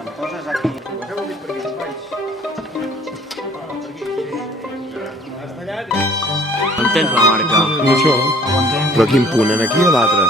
Em poses aquí. Poseu-ho dit per aquí, nois. Has tallat? On tens la marca? Això. Però quin punt, en aquí o l'altre?